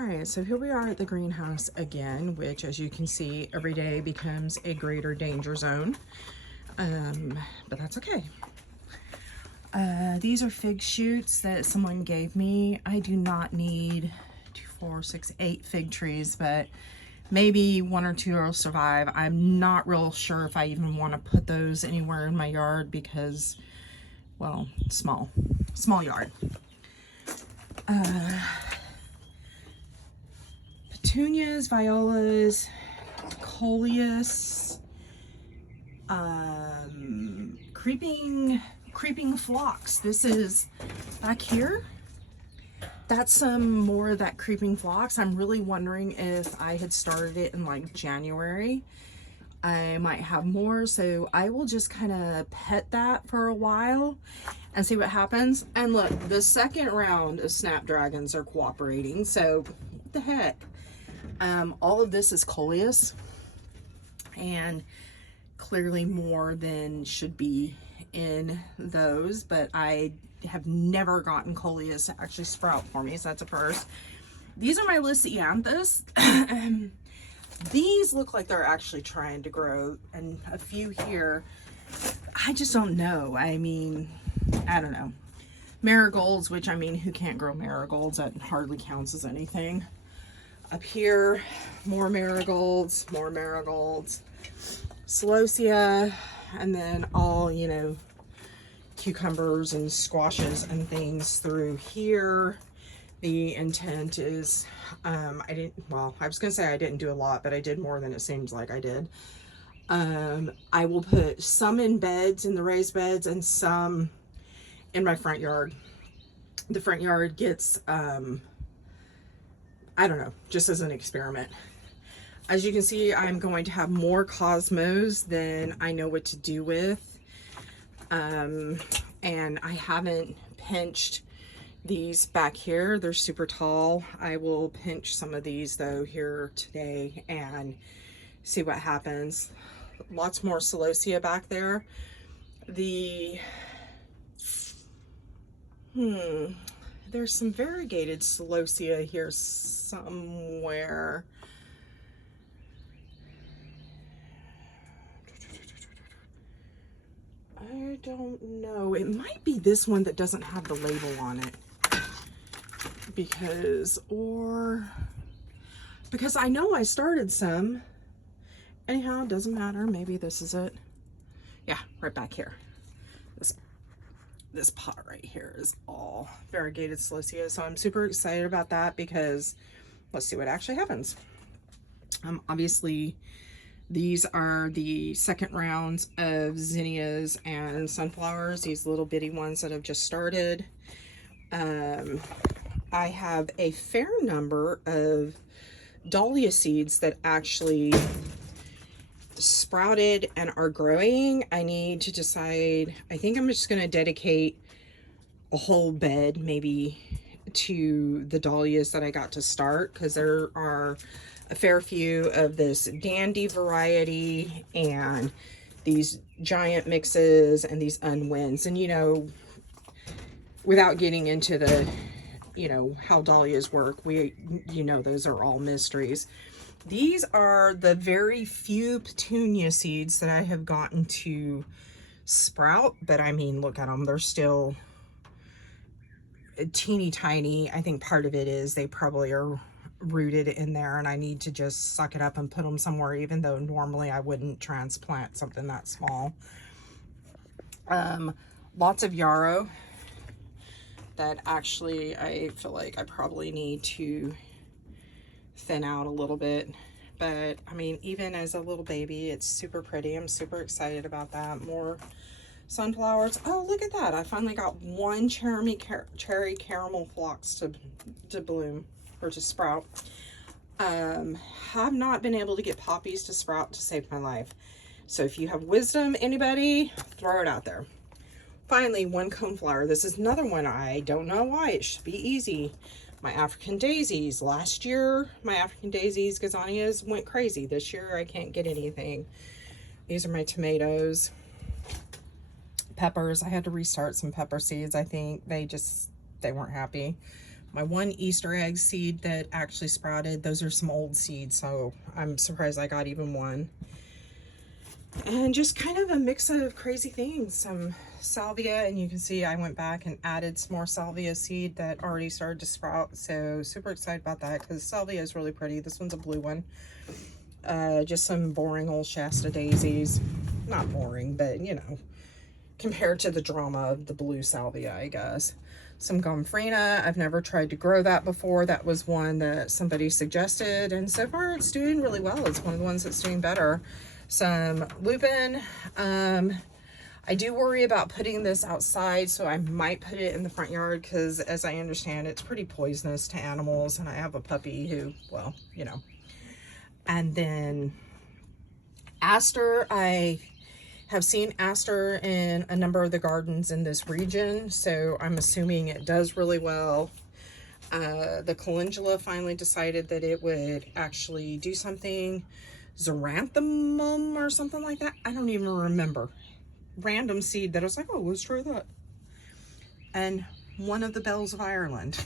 All right, so here we are at the greenhouse again, which as you can see, every day becomes a greater danger zone. But that's okay. These are fig shoots that someone gave me. I do not need 2, 4, 6, 8 fig trees, but maybe 1 or 2 will survive. I'm not real sure if I even want to put those anywhere in my yard because, well, small yard. Petunias, violas, coleus, creeping phlox. This is back here. That's some more of that creeping phlox. I'm really wondering if I had started it in like January. I might have more, so I will just kind of pet that for a while and see what happens. And look, the second round of snapdragons are cooperating, so what the heck. All of this is coleus, and clearly more than should be in those, but I have never gotten coleus to actually sprout for me, so that's a first. These are my Lisianthus. These look like they're actually trying to grow, and a few here, I just don't know. I mean, I don't know. Marigolds, which I mean, who can't grow marigolds? That hardly counts as anything. Up here, more marigolds, celosia, and then all, you know, cucumbers and squashes and things through here. The intent is, I was gonna say I didn't do a lot, but I did more than it seems like I did. I will put some in beds, in the raised beds, and some in my front yard. The front yard gets, I don't know, just as an experiment. As you can see, I'm going to have more cosmos than I know what to do with. And I haven't pinched these back here. They're super tall. I will pinch some of these though here today and see what happens. Lots more celosia back there. There's some variegated celosia here somewhere. I don't know. It might be this one that doesn't have the label on it. Because I know I started some. Anyhow, it doesn't matter. Maybe this is it. Yeah, right back here. This pot right here is all variegated celosia, so I'm super excited about that because let's see what actually happens. Obviously, these are the second rounds of zinnias and sunflowers, these little bitty ones that have just started. I have a fair number of dahlia seeds that actually sprouted and are growing. I need to decide. I think I'm just going to dedicate a whole bed maybe to the dahlias that I got to start, because there are a fair few of this dandy variety and these giant mixes and these unwinds. And you know, without getting into the, you know, how dahlias work, you know, those are all mysteries. These are the very few petunia seeds that I have gotten to sprout, but I mean, look at them. They're still teeny tiny. I think part of it is they probably are rooted in there and I need to just suck it up and put them somewhere, even though normally I wouldn't transplant something that small. Lots of yarrow that actually I feel like I probably need to thin out a little bit, but I mean, even as a little baby, it's super pretty. I'm super excited about that. More sunflowers. Oh, look at that. I finally got one cherry caramel phlox to bloom or to sprout. Have not been able to get poppies to sprout to save my life. So if you have wisdom, anybody, throw it out there. Finally, one coneflower. This is another one. I don't know why. It should be easy. My African daisies. Last year, my African daisies, gazanias, went crazy. This year, I can't get anything. These are my tomatoes. Peppers. I had to restart some pepper seeds. I think they weren't happy. My one Easter egg seed that actually sprouted, those are some old seeds, so I'm surprised I got even one. And just kind of a mix of crazy things. Some salvia, and you can see I went back and added some more salvia seed that already started to sprout. So super excited about that because salvia is really pretty. This one's a blue one. Just some boring old Shasta daisies. Not boring, but you know, compared to the drama of the blue salvia, I guess. Some gomphrena. I've never tried to grow that before. That was one that somebody suggested, and so far it's doing really well. It's one of the ones that's doing better. Some lupin. I do worry about putting this outside, so I might put it in the front yard because, as I understand, it's pretty poisonous to animals, and I have a puppy who, well, you know. And then aster. I have seen aster in a number of the gardens in this region, so I'm assuming it does really well. The calendula finally decided that it would actually do something. Xeranthemum or something like that. I don't even remember. Random seed that I was like, oh, let's try that. And one of the bells of Ireland.